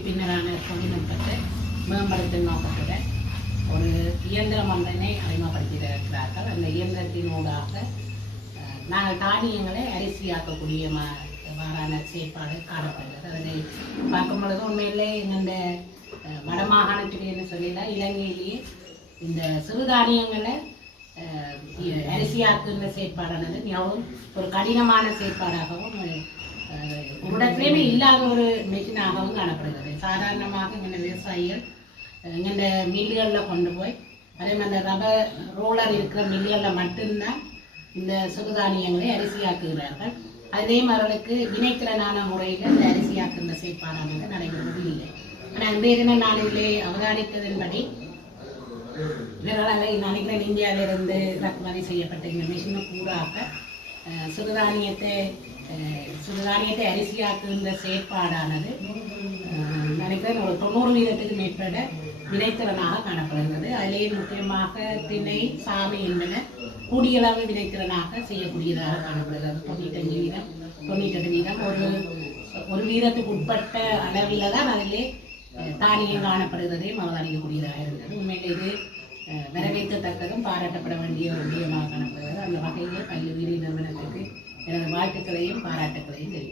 பின்னரான தொழில்நுட்பத்தை மேம்படுத்தும் நோக்கத்துடன் ஒரு இயந்திர ஒன்றினை அறிமுகப்படுத்தியிருக்கிறார்கள். அந்த இயந்திரத்தினூடாக அஹ், நாங்கள் தானியங்களை அரிசியாக்கக்கூடிய மா செயற்பாடு காணப்படுகிறது. அதனை பார்க்கும் பொழுது உண்மையிலே இந்த வடமாகாணத்துலேன்னு சொல்லல இலங்கையிலேயே இந்த சிறுதானியங்களை அஹ், அரிசியாக்குகின்ற செயற்பாடானது மிகவும் ஒரு கடினமான செயற்பாடாகவும் அஹ், இல்லாத ஒரு மெஷினாகவும் காணப்படுகிறது. சாதாரணமாக இங்கே விவசாயிகள் இங்கே மில்லுகளில் கொண்டு போய் அதே மாதிரி அந்த ரோலர் இருக்கிற மில்லுகளில் மட்டும்தான் இந்த சிறுதானியங்களை அரிசியாக்குகிறார்கள். அதே அவர்களுக்கு வினைத்திறனான முறையில் இந்த அரிசியாக்குகின்ற செயற்பாடானது நடைபெறுவது இல்லை ஆனால் இன்றைய தினம் நான் அவதானித்ததன்படி இவர்களால் நினைக்கிறேன் இந்தியாவிலிருந்து இறக்குமதி செய்யப்பட்ட இந்த மிஷினை கூறாக சிறுதானியத்தை சிறுதானியத்தை அரிசியாக்குகின்ற செயற்பாடானது நினைக்கிறேன் ஒரு தொண்ணூறு வீதத்துக்கு மேற்பட வினைத்திறனாக காணப்படுகிறது அதிலேயே முக்கியமாக திணை சாமி என்பன கூடியளவு வினைத்திறனாக செய்யக்கூடியதாக காணப்படுகிறது. தொண்ணூத்தஞ்சு வீதம் தொண்ணூத்தெட்டு வீதம். ஒரு ஒரு வீதத்துக்கு உட்பட்ட அளவில் தான் அதிலே அஹ், தானியம் காணப்படுகிறதையும் அவதானிக்கக்கூடியதாக இருந்தது. உண்மையில் இது வரவேற்கத்தக்கதும் பாராட்டப்பட வேண்டிய ஒரு விடயமாக காணப்படுகிறது அந்த வகையில் பள்ளி நிறுவனத்திற்கு எனது வாழ்த்துக்களையும் பாராட்டுக்களையும் தெரிவித்துக்